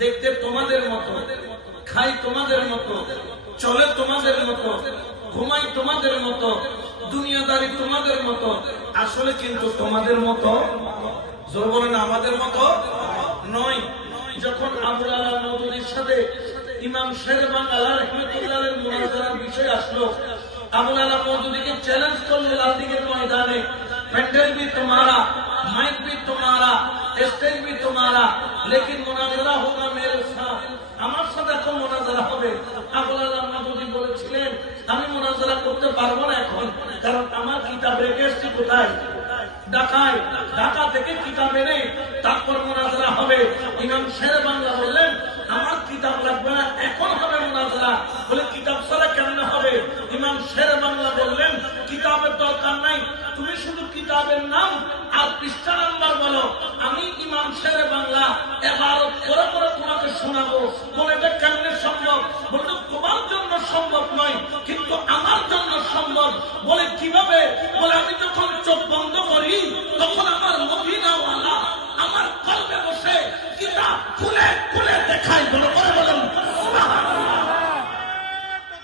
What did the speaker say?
দেখতে তোমাদের মতো, খাই তোমাদের মতো, চলে তোমাদের মতো, ঘুমাই তোমাদের মতো, দুনিয়াদারি তোমাদের মতো, আসলে কিন্তু তোমাদের মতো জোর বলেন আমাদের মতো নয়। যখন আবুল আলা মওদুদীর সাথে ইমাম শের বাংলা রাহমাতুল্লাহের মুনাজারার বিষয় আসলো, আবুল আলা মওদুদীকে চ্যালেঞ্জ করলো লালদিঘির ময়দানে, প্যান্ডেল भी तुम्हारा, माइक भी तुम्हारा, स्टेज भी तुम्हारा, लेकिन मुनाजरा होगा मेरे साथ, আমার সাথে এখন মুনাজারা হবে। আবুল আলা মওদুদী বলেছিলেন আমি মুনাজারা করতে পারবো না এখন, কারণ আমার কিতাব রেখে এসেছি কোথায়? ঢাকায়। ঢাকা থেকে কিতাব এনে তারপর মুনাজারা হবে। ইমাম শের বাংলা বললেন আমার কিতাব লাগবে না, এখন হবে মুনাজারা। বলে কিতাব ছাড়া কেমনে হবে? ইমাম শের বাংলা বললেন কিতাবের দরকার নাই, তুমি শুধু কিতাবের নাম আর পৃষ্ঠা নাম্বার বলো, আমি ইমাম শের বাংলা এবারত করে করে তোমাকে শোনাবো। বলে এটা কেমনে সম্ভব? বলতো তোমার জন্য সম্ভব নয়, কিন্তু আমার জন্য সম্ভব। বলে কিভাবে